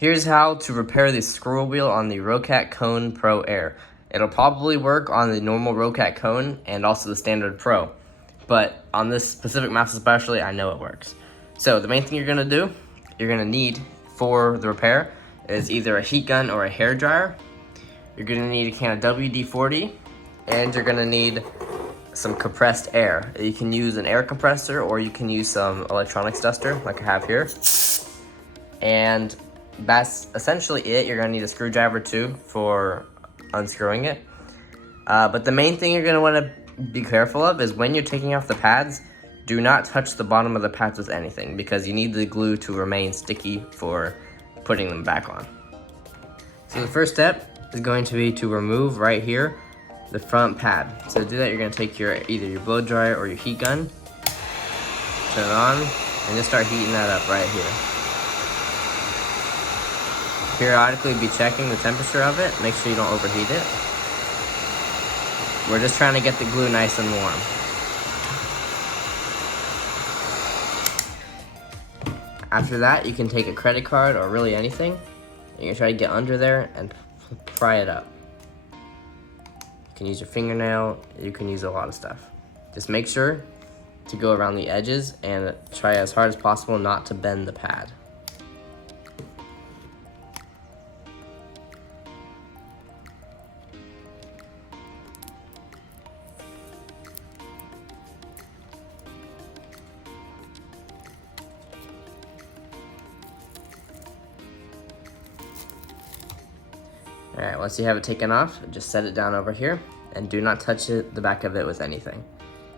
Here's how to repair the scroll wheel on the Roccat Cone Pro Air. It'll probably work on the normal Roccat Cone and also the standard Pro, but on this specific mouse especially, I know it works. So the main thing you're gonna do, you're gonna need for the repair is either a heat gun or a hair dryer. You're gonna need a can of WD-40, and you're gonna need some compressed air. You can use an air compressor or you can use some electronics duster like I have here. And that's essentially it. You're gonna need a screwdriver too for unscrewing it. But the main thing you're gonna wanna be careful of is when you're taking off the pads, do not touch the bottom of the pads with anything because you need the glue to remain sticky for putting them back on. So the first step is going to be to remove right here the front pad. So to do that, you're gonna take either your blow dryer or your heat gun, turn it on, and just start heating that up right here. Periodically be checking the temperature of it. Make sure you don't overheat it. We're just trying to get the glue nice and warm. After that, you can take a credit card or really anything. You're gonna try to get under there and pry it up. You can use your fingernail, you can use a lot of stuff. Just make sure to go around the edges and try as hard as possible not to bend the pad. Alright, once you have it taken off, just set it down over here and do not touch the back of it with anything.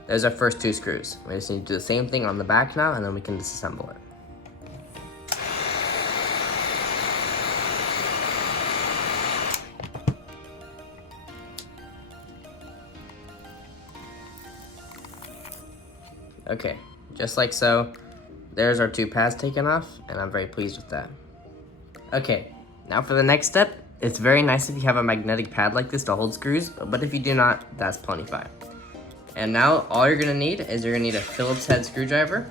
There's our first two screws. We just need to do the same thing on the back now and then we can disassemble it. Okay, just like so, there's our two pads taken off and I'm very pleased with that. Okay, now for the next step. It's very nice if you have a magnetic pad like this to hold screws, but if you do not, that's plenty fine. And now all you're gonna need is you're gonna need a Phillips head screwdriver,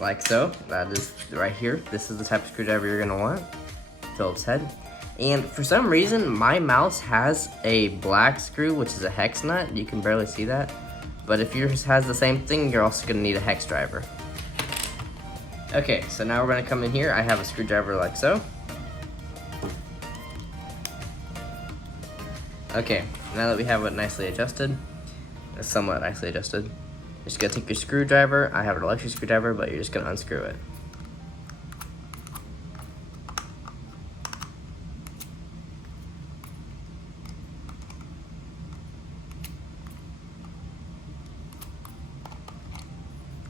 like so. That is right here. This is the type of screwdriver you're gonna want, Phillips head. And for some reason, my mouse has a black screw, which is a hex nut. You can barely see that. But if yours has the same thing, you're also gonna need a hex driver. Okay, so now we're gonna come in here. I have a screwdriver like so. Okay, now that we have it nicely adjusted, somewhat nicely adjusted, you're just gonna take your screwdriver. I have an electric screwdriver, but you're just gonna unscrew it.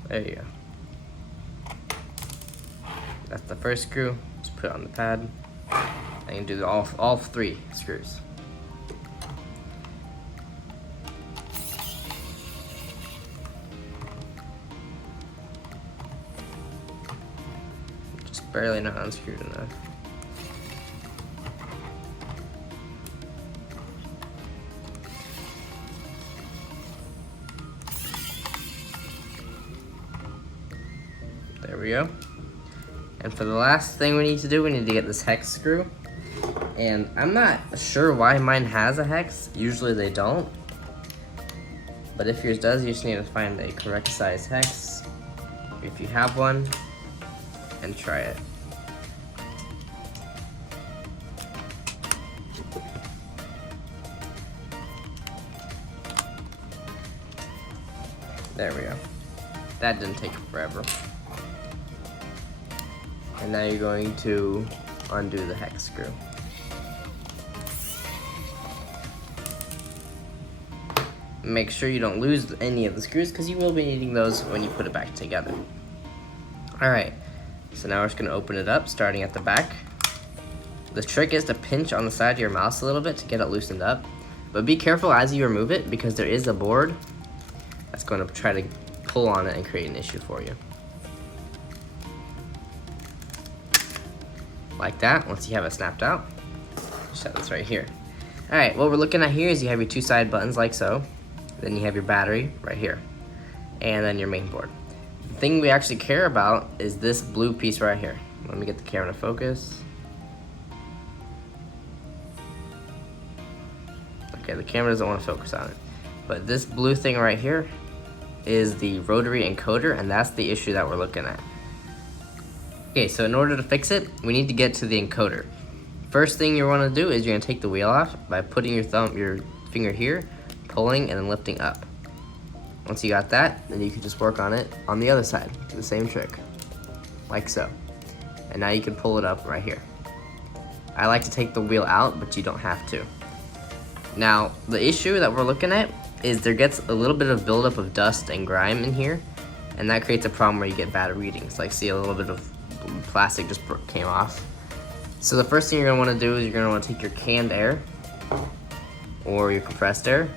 There you go. That's the first screw. Just put it on the pad. I can do all three screws. Barely not unscrewed enough. There we go. And for the last thing we need to do, we need to get this hex screw. And I'm not sure why mine has a hex. Usually they don't. But if yours does, you just need to find a correct size hex. If you have one, and try it. There we go. That didn't take forever. And now you're going to undo the hex screw. Make sure you don't lose any of the screws because you will be needing those when you put it back together. Alright. So now we're just gonna open it up, starting at the back. The trick is to pinch on the side of your mouse a little bit to get it loosened up. But be careful as you remove it because there is a board that's going to try to pull on it and create an issue for you. Like that, once you have it snapped out. Set this right here. Alright, what we're looking at here is you have your two side buttons like so. Then you have your battery right here. And then your main board. The thing we actually care about is this blue piece right here. Let me get the camera to focus. Okay, the camera doesn't want to focus on it. But this blue thing right here is the rotary encoder, and that's the issue that we're looking at. Okay, so in order to fix it, we need to get to the encoder. First thing you want to do is you're going to take the wheel off by putting your finger here, pulling, and then lifting up. Once you got that, then you can just work on it on the other side. Do the same trick, like so. And now you can pull it up right here. I like to take the wheel out, but you don't have to. Now, the issue that we're looking at is there gets a little bit of buildup of dust and grime in here, and that creates a problem where you get bad readings. Like, see, a little bit of plastic just came off. So the first thing you're gonna wanna do is you're gonna wanna take your canned air or your compressed air.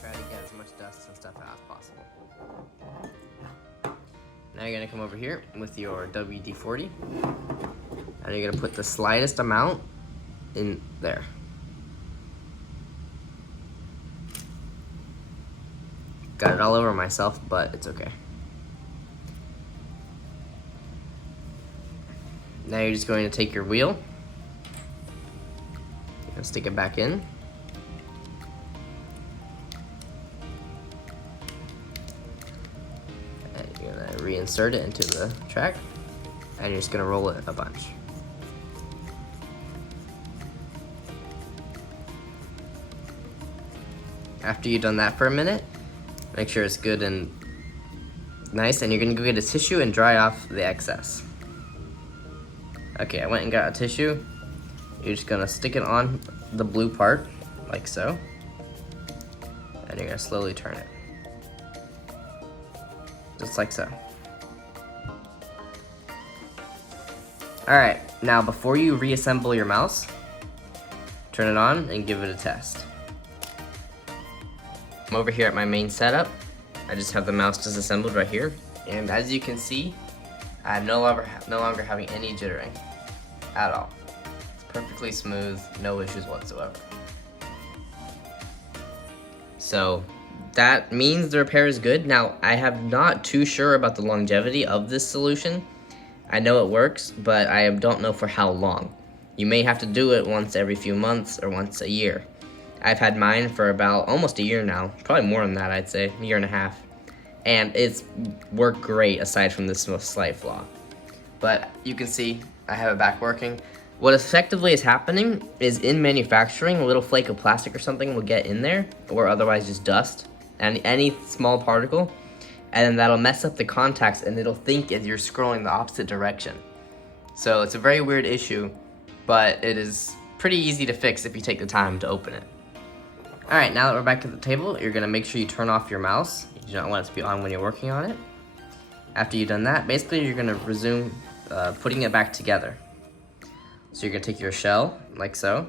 Try to get as much dust and stuff out as possible. Now you're gonna come over here with your WD-40, and you're gonna put the slightest amount in there. Got it all over myself, but it's okay. Now you're just going to take your wheel, you're gonna stick it back in, and you're gonna reinsert it into the track, and you're just gonna roll it a bunch. After you've done that for a minute, make sure it's good and nice, and you're gonna go get a tissue and dry off the excess. Okay, I went and got a tissue. You're just gonna stick it on the blue part, like so, and you're gonna slowly turn it. Just like so. Alright, now before you reassemble your mouse, turn it on and give it a test. I'm over here at my main setup. I just have the mouse disassembled right here, and as you can see, I'm no longer having any jittering at all. It's perfectly smooth, no issues whatsoever. So that means the repair is good. Now, I am not too sure about the longevity of this solution. I know it works, but I don't know for how long. You may have to do it once every few months or once a year. I've had mine for about almost a year now, probably more than that, I'd say, a year and a half. And it's worked great aside from this slight flaw. But you can see I have it back working. What effectively is happening is in manufacturing, a little flake of plastic or something will get in there, or otherwise just dust, and any small particle, and then that'll mess up the contacts and it'll think as you're scrolling the opposite direction. So it's a very weird issue, but it is pretty easy to fix if you take the time to open it. Alright, now that we're back at the table, you're gonna make sure you turn off your mouse. You don't want it to be on when you're working on it. After you've done that, basically you're gonna resume putting it back together. So you're gonna take your shell, like so.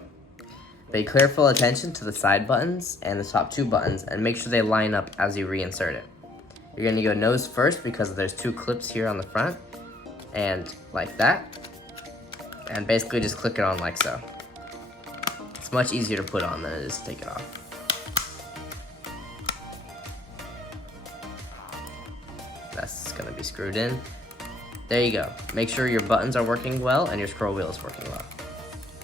Pay careful attention to the side buttons and the top two buttons, and make sure they line up as you reinsert it. You're gonna go nose first because there's two clips here on the front, and like that. And basically just click it on like so. It's much easier to put on than it is to take it off. That's gonna be screwed in. There you go. Make sure your buttons are working well and your scroll wheel is working well,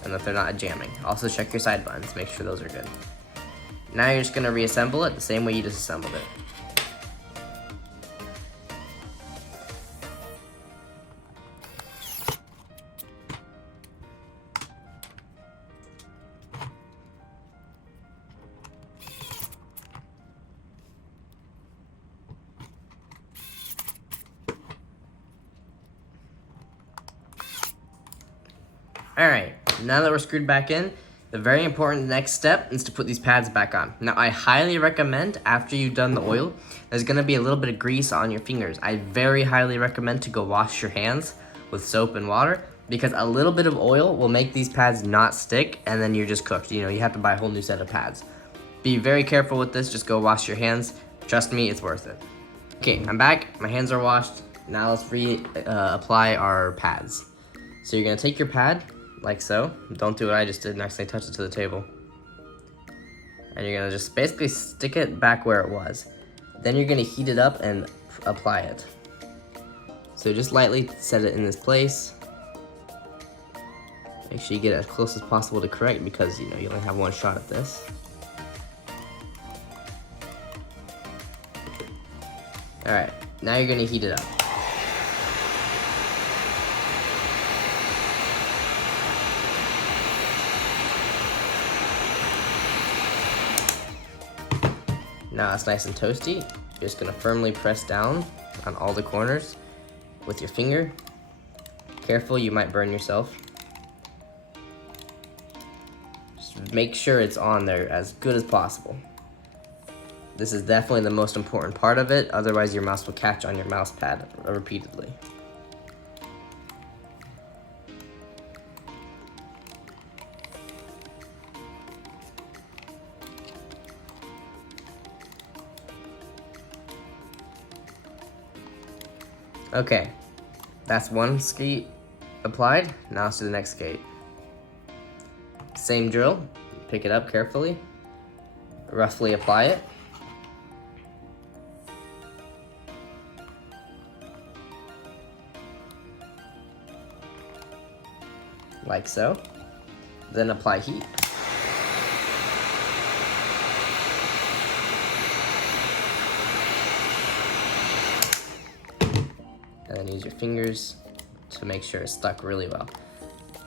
and that they're not jamming. Also check your side buttons, make sure those are good. Now you're just gonna reassemble it the same way you disassembled it. Alright, now that we're screwed back in, the very important next step is to put these pads back on. Now, I highly recommend after you've done the oil, there's going to be a little bit of grease on your fingers. I very highly recommend to go wash your hands with soap and water, because a little bit of oil will make these pads not stick, and then you're just cooked. You know, you have to buy a whole new set of pads. Be very careful with this, just go wash your hands. Trust me, it's worth it. Okay, I'm back, my hands are washed. Now let's apply our pads. So you're going to take your pad, like so. Don't do what I just did and accidentally touch it to the table. And you're gonna just basically stick it back where it was. Then you're gonna heat it up and apply it. So just lightly set it in this place. Make sure you get it as close as possible to correct, because you only have one shot at this. Alright, now you're gonna heat it up. Now it's nice and toasty. You're just gonna firmly press down on all the corners with your finger. Careful, you might burn yourself. Just make sure it's on there as good as possible. This is definitely the most important part of it, otherwise your mouse will catch on your mouse pad repeatedly. Okay, that's one skate applied. Now let's do the next skate. Same drill, pick it up carefully, roughly apply it. Like so. Then apply heat. And then use your fingers to make sure it's stuck really well.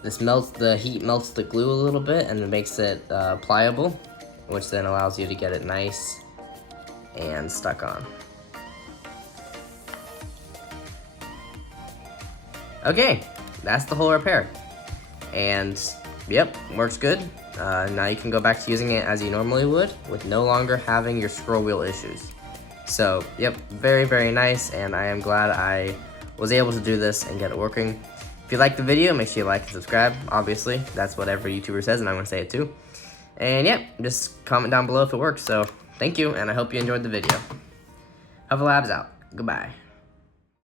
The heat melts the glue a little bit and it makes it pliable, which then allows you to get it nice and stuck on. Okay, that's the whole repair. And yep, works good. Now you can go back to using it as you normally would, with no longer having your scroll wheel issues. So yep, very, very nice, and I am glad I was able to do this and get it working. If you liked the video, make sure you like and subscribe. Obviously, that's what every YouTuber says, and I'm gonna say it too. And yeah, just comment down below if it works. So thank you, and I hope you enjoyed the video. Hsv.Labs out. Goodbye.